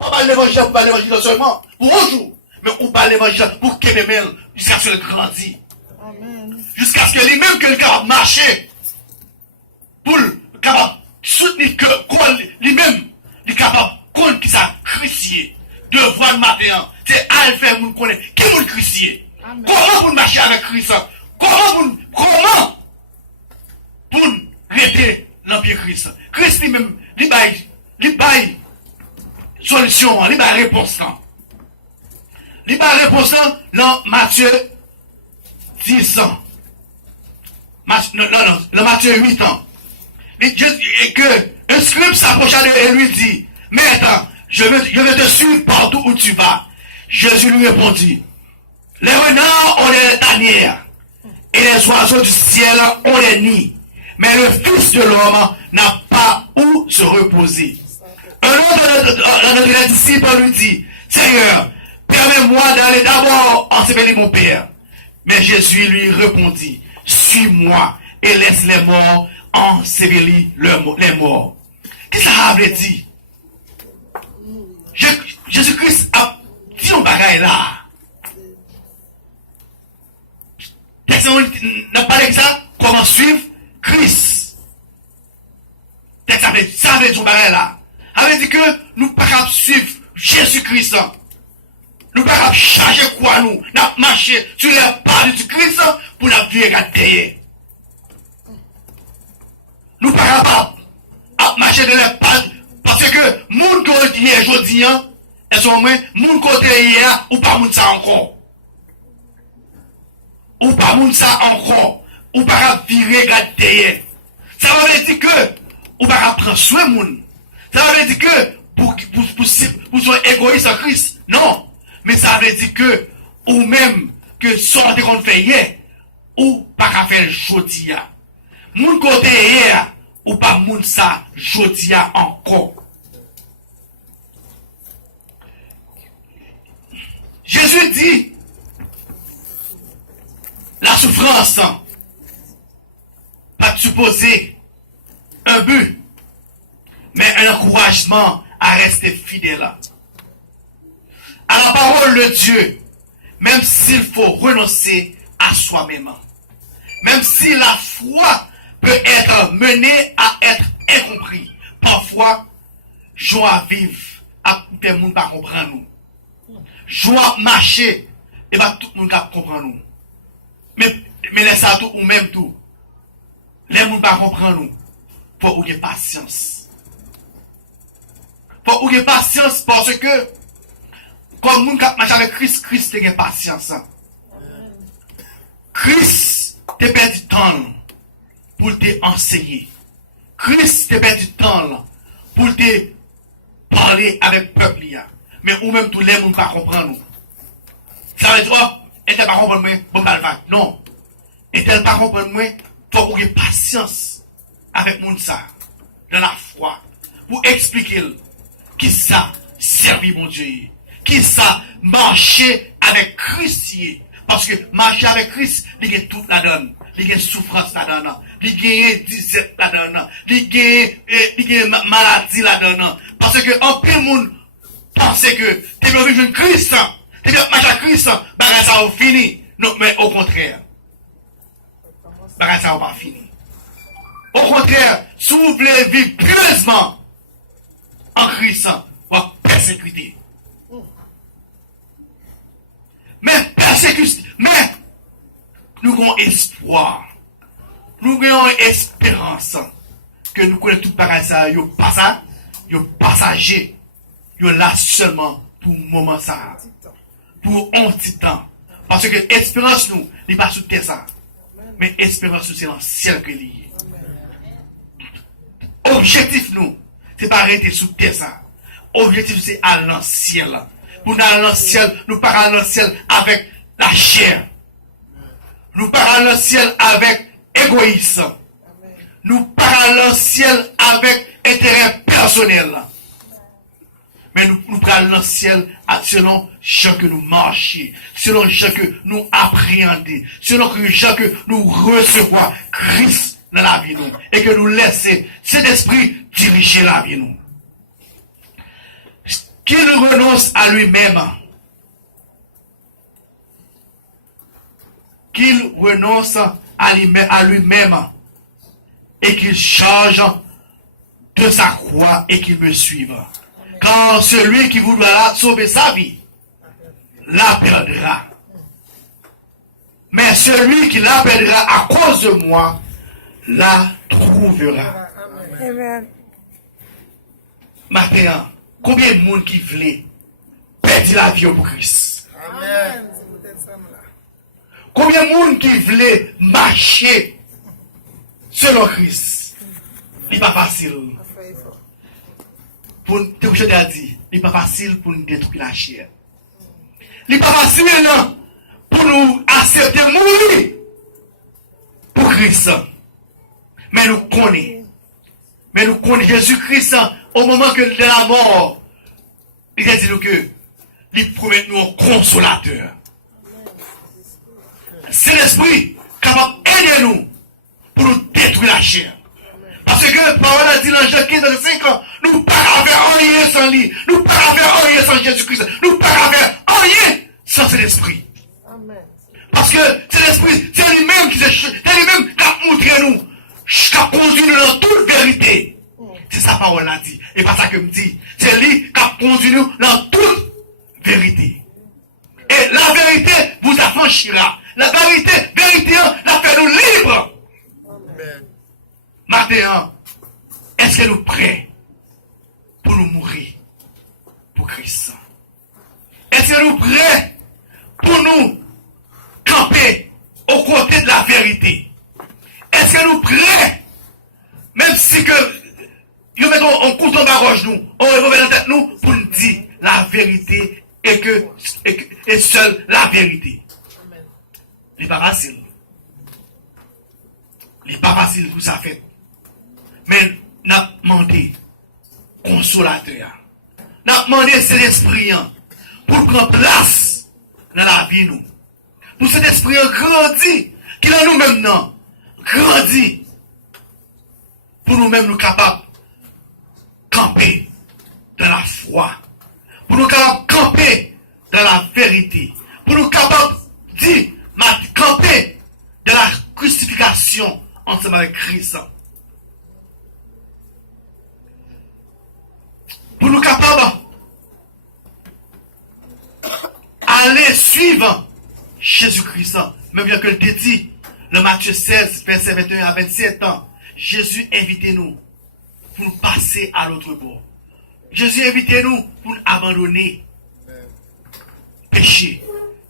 On parle l'évangile, on parle l'évangile seulement pour un jour. Mais on parle l'évangile pour qu'il même jusqu'à ce qu'il grandisse. Jusqu'à ce que lui-même, que le capable marcher. Pour le capable soutenir que lui-même, il est capable de connaître qui ça chrétien. Devoir le matin, c'est à le faire, vous connaissez. Qui vous le chrétien? Comment vous marchez avec Christ? Comment pour arrêter l'Empire Christ? Christ lui-même, il baille solution, il baille réponse. Il baille réponse dans Matthieu 10 ans. Non, Matthieu 8 ans. Et que un scribe s'approcha de lui et lui dit, Maître, je vais te suivre partout où tu vas. Jésus lui répondit, les renards ont des tanières et les oiseaux du ciel ont des nids, mais le Fils de l'homme n'a pas où se reposer. Un autre de nos disciples lui dit, Seigneur, permets-moi d'aller d'abord ensevelir mon Père. Mais Jésus lui répondit, suis-moi et laisse les morts ensevelir les morts. Qu'est-ce que ça veut dire? Jésus-Christ a dit un bagaille là. N'a pas l'exemple comment suivre Christ. Ça veut dire un bagaille là. Ça veut dire que nous ne pouvons pas suivre Jésus-Christ. Nous ne pouvons pas changer quoi nous. Nous marcher sur les pas du Christ pour la vie regarder. Nous ne pouvons pas marcher dans les pas. Parce que moun côté hier aujourd'hui, et son moins, moun côté hier, ou pas moun ça encore. Ou pas moun ça encore. Ou pas virer derrière. Ça veut dire que, ou pas prendre soin moun. Ça veut dire que, pour son égoïste en Christ. Non. Mais ça veut dire que, ou même, que sorte qu'on fait hier, ou pas faire jodi. Moun côté hier, ou pas moun ça jodia encore. Jésus dit la souffrance pas supposer un but, mais un encouragement à rester fidèle à la parole de Dieu, même s'il faut renoncer à soi-même, même si la foi peut être menée à être incompris. Parfois, joie vive, à tout le monde pas comprendre nous. Joie marcher, et pas tout le monde pas comprendre nous. Mais laissez tout ou même tout. Les gens pas comprendre nous. Faut avoir patience. Faut avoir patience parce que, comme nous qui marche avec Christ, Christ a patience. Christ te perdu du temps pour te enseigner. Christ te perdu du temps pour te parler avec le peuple. Mais ou même tous les gens ne pas comprendre nous. Ça veut dire, oh, et t'es pas comprendre moi, bon balvac. Non. Et t'es pas comprendre moi, faut avoir patience avec mon ça, dans la foi, pour expliquer qui ça servir mon Dieu, qui ça marcher avec Christ. Parce que marcher avec Christ, il y a toute la donne. Il y a souffrance là-dedans. Il y a disette là-dedans. Il y a maladie là-dedans. Parce que en peu de monde pense que tu veux vivre Christ, tu veux marcher avec Christ, bagage ça va fini. Non, mais au contraire. Bagage ça va pas fini. Au contraire, si vous voulez vivre pieusement en Christ, vous va persécuter. Mais persécution, mais nous avons espoir. Nous avons espérance que nous connaissons tout pareil ça, yo pas ça, yo passager, yo là seulement pour un moment ça, pour un petit temps. Parce que espérance nous, n'est pas sous terre ça, mais espérance nous c'est dans le ciel que lié. Objectif nous, c'est pas arrêter sous terre ça. Objectif c'est aller dans le ciel. Pour nous aller dans le ciel, nous parlons dans le ciel avec la chair. Nous parlons dans le ciel avec égoïsme. Nous parlons dans le ciel avec intérêt personnel. Mais nous parlons dans le ciel selon ce que nous marchons, selon ce que nous appréhendons, selon ce que nous recevons Christ dans la vie nous, et que nous laissons cet esprit diriger la vie nous. qu'il renonce à lui-même. Qu'il renonce à lui-même et qu'il charge de sa croix et qu'il me suive. Car celui qui voudra sauver sa vie la perdra. Mais celui qui la perdra à cause de moi la trouvera. Amen. Maintenant, combien de monde qui voulait perdre la vie pour Christ? Amen. Combien de monde qui voulait marcher selon Christ? Il n'est pas facile. Pour te dire, il n'est pas facile pour nous détruire la chair. Il n'est pas facile pour nous accepter mourir pour Christ. Mais nous connaissons. Mais nous connaissons Jésus-Christ au moment que de la mort. Il a dit nous que il promet nous un consolateur. C'est l'esprit capable d'aider nous pour nous détruire la chair. Parce que la parole a dit dans Jean 15, 5 ans, nous ne pouvons pas faire rien sans lui. Nous ne pouvons pas faire rien sans Jésus-Christ. Nous ne pouvons pas faire rien sans cet esprit. Parce que c'est l'esprit, c'est lui-même qui a montré nous, qui a conduit nous dans toute vérité. C'est sa parole a dit. Et pas ça que me dit. C'est lui qui a conduit nous dans toute vérité. Et la vérité vous affranchira. La vérité la fait nous libres. Maintenant, est-ce que nous prêts pour nous mourir pour Christ? Est-ce que nous prêts pour nous camper aux côtés de la vérité? Est-ce que nous prêts, même si que nous mettons un couteau dans la gorge nous, on remet dans la tête nous pour nous dire la vérité et seule la vérité? Il n'est pas facile. Il n'est pas facile pour ça fait. Mais nous avons demandé consolateur. Nous avons demandé cet esprit pour prendre place dans la vie nous. Pour cet esprit grandit, qui dans nous-mêmes grandit. Pour nous-mêmes nous capables de camper dans la foi. Pour nous capables de camper dans la vérité. Pour nous capables de dire, camper dans la crucifixion ensemble avec Christ. Pour nous capables aller suivre Jésus-Christ. Même bien que le dit, le Matthieu 16, verset 21 à 27 ans, Jésus invite nous pour nous passer à l'autre bord. Jésus invite nous pour nous abandonner péché,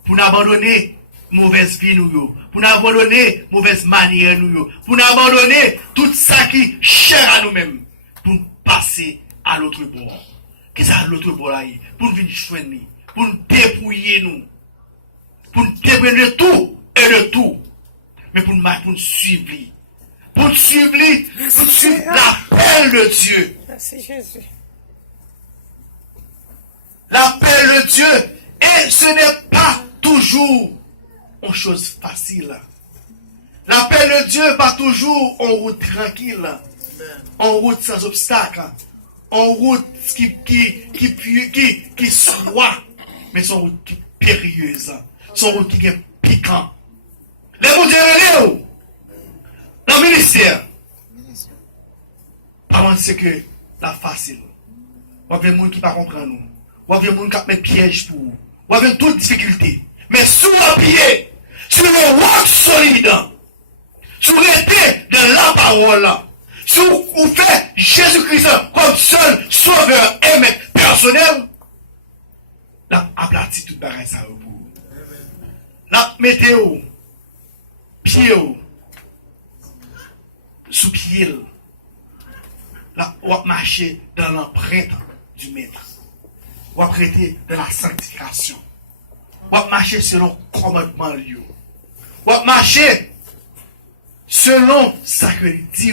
pour nous abandonner mauvaise vie nous, pour nous abandonner mauvaise manière nous, pour nous abandonner tout ça qui est cher à nous-mêmes, pour nous passer à l'autre bord. Qu'est-ce que c'est l'autre bord là? Pour nous venir joindre, pour nous dépouiller nous, pour nous dépouiller de tout et de tout, mais pour nous suivre, pour nous suivre l'appel de Dieu. Merci Jésus. L'appel de Dieu, et ce n'est pas toujours une chose facile. L'appel de Dieu n'est pas toujours en route tranquille, en route sans obstacle, en route qui soit, mais son route qui périlleuse, son route qui est piquant. Les mots de dans le ministère, avant c'est que la facile. Il y a des gens qui ne comprennent nous. Il y a des gens qui mettent piège pour vous. Il y a toutes difficultés. Mais sous le pied, sur le roc solide, sur l'été de la parole, sur vous faites Jésus-Christ comme seul sauveur et maître personnel, la aplati tout barrage ça pour vous. La météo, pied, sous pied, là, on va marcher dans l'empreinte du maître. On va prêter de la sanctification. On va marcher selon le commandement de Dieu. On va marcher selon ce que dit.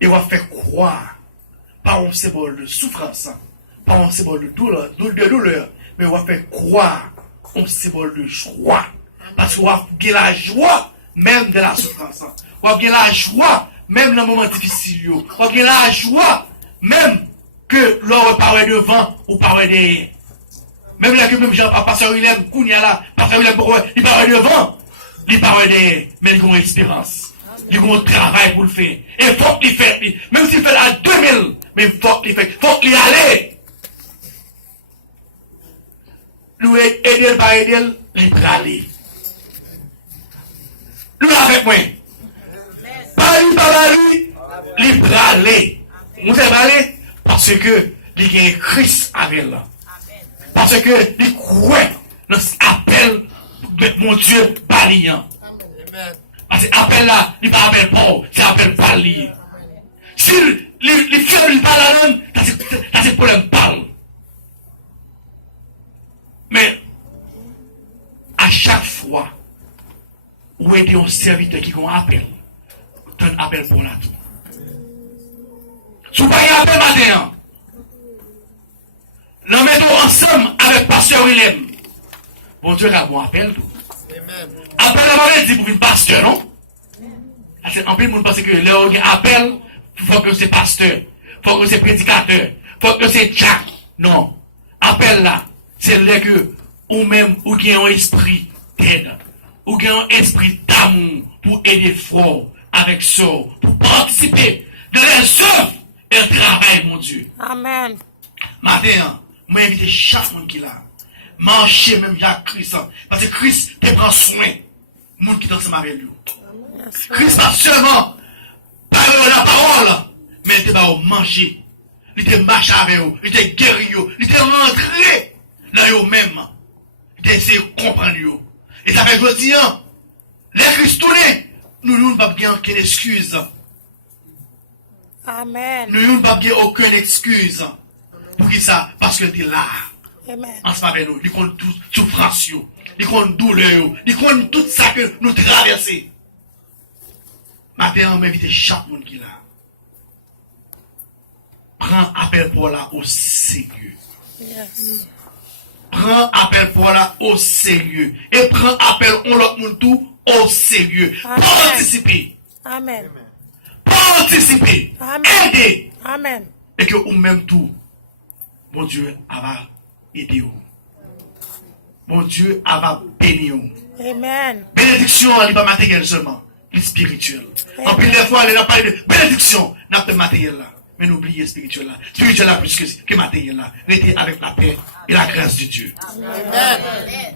Et on va faire croire par un symbole de souffrance, par un symbole de douleur, mais on va faire croire un symbole de joie. Parce qu'on va gagner la joie même de la souffrance. On va gagner la joie même dans les moments difficiles. On va gagner la joie même que l'on parle devant ou parle derrière. Même là que même Jean, pasteur Willem, Kounia là, pasteur Willem, il parle devant, il parle derrière, mais il a une espérance. Il a un travail pour le faire. Et il faut qu'il fasse, même s'il fait à 2000, mais il faut qu'il fasse, il faut qu'il aille. Lui aider, pas aider, il peut aller. Lui avec moi. Pas lui, pas lui, il peut aller. Vous savez aller? Parce que il y a Christ avec là. Parce que il croit dans l'appel de mon Dieu baliant. Parce que l'appel là, il n'est pas appel pauvre, c'est appel balié. Si les faibles ne parlent pas, c'est problème parle. Mais à chaque fois, où est un serviteur qui a un appel, tu as un appel pour la tout. Si vous n'avez pas un appel matin, nous mettons ensemble avec pasteur Willem. Bon Dieu a bon appel tout. Appel la dit pour une pasteur, non? En plus, on pense que le appel, il faut que c'est pasteur, il faut que c'est prédicateur, il faut que c'est Jack. Non. Appel là, c'est là que, ou même, ou qui a un esprit d'aide, ou qui a un esprit d'amour pour aider fort avec ça, pour participer dans les œuvres et le travail, mon Dieu. Amen. Matin, moi invite chaque monde qui est là. Marcher même avec Christ. Parce que Christ te prend soin. Le monde qui est ensemble avec lui. Christ pas seulement parle la parole, mais il te va manger. Il te marche avec eux. Il te guéri. Il te rentré dans eux-mêmes. Il te essaie de comprendre eux. Et ça fait que je dis, les Christ tournés, nous ne pouvons pas gagner aucune excuse. Amen. Nous ne pouvons pas gagner aucune excuse. Pour qui ça? Parce que tu es là. Amen. Ensemble avec nous. Il compte toute souffrance. Il compte douleur. Il compte tout ça que nous traversons. Maintenant, on m'invite chaque monde qui est là. Prends appel pour là au sérieux. Yes. Prends appel pour là au sérieux. Et prends appel on l'autre monde tout au sérieux. Amen. Participer. Amen. Participer. Amen. Aider. Amen. Et que ou même tout, mon Dieu, va aider vous. Mon Dieu, va bénir vous. Amen. Bénédiction, elle n'est pas matérielle seulement, elle est spirituelle. En plus, des fois, elle n'a pas de bénédiction, n'a pas de matériel là. Mais n'oubliez spirituel là. Spirituel là plus que matériel là. Restez avec la paix et la grâce de Dieu. Amen.